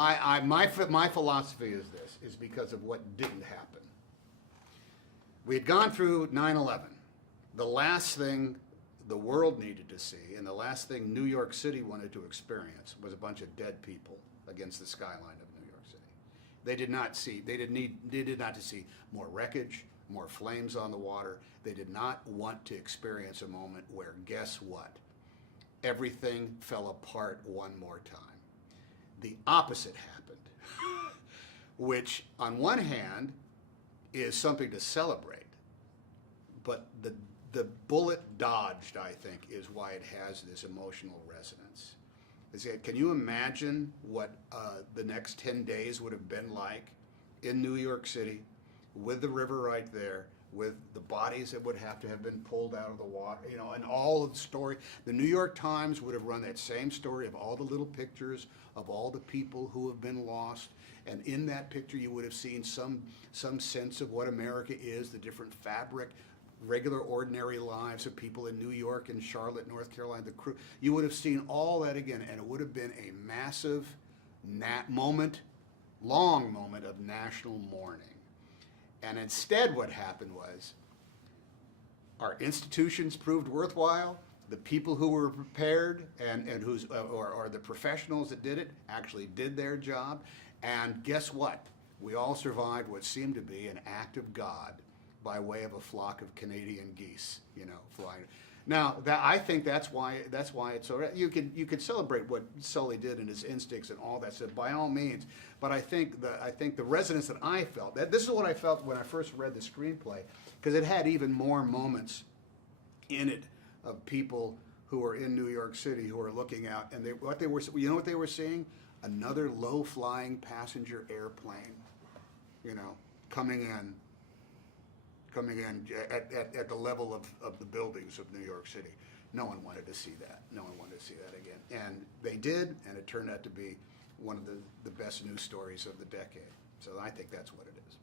My philosophy is this, is because of what didn't happen. We had gone through 9/11. The last thing the world needed to see, and the last thing New York City wanted to experience, was a bunch of dead people against the skyline of New York City. They did not see to see more wreckage, more flames on the water. They did not want to experience a moment where, guess what? Everything fell apart one more time. The opposite happened, which on one hand is something to celebrate, but the bullet dodged, I think, is why it has this emotional resonance. Can you imagine what the next 10 days would have been like in New York City, with the river right there, with the bodies that would have been pulled out of the water, you know, and all of the story. The New York Times would have run that same story of all the little pictures of all the people who have been lost, and in that picture you would have seen some sense of what America is, the different fabric, regular ordinary lives of people in New York and Charlotte, North Carolina, the crew. You would have seen all that again, and it would have been a massive long moment of national mourning. And instead what happened was our institutions proved worthwhile, the people who were prepared and who's or the professionals that did it actually did their job, and guess what? We all survived what seemed to be an act of God by way of a flock of Canadian geese, you know, flying. Now, I think that's why it's so. You could celebrate what Sully did and his instincts and all that stuff by all means. But I think the resonance that I felt, this is what I felt when I first read the screenplay, because it had even more moments in it of people who were in New York City who were looking out, and what they were seeing? Another low-flying passenger airplane, you know, coming in at the level of the buildings of New York City. No one wanted to see that. No one wanted to see that again. And they did, and it turned out to be one of the best news stories of the decade. So I think that's what it is.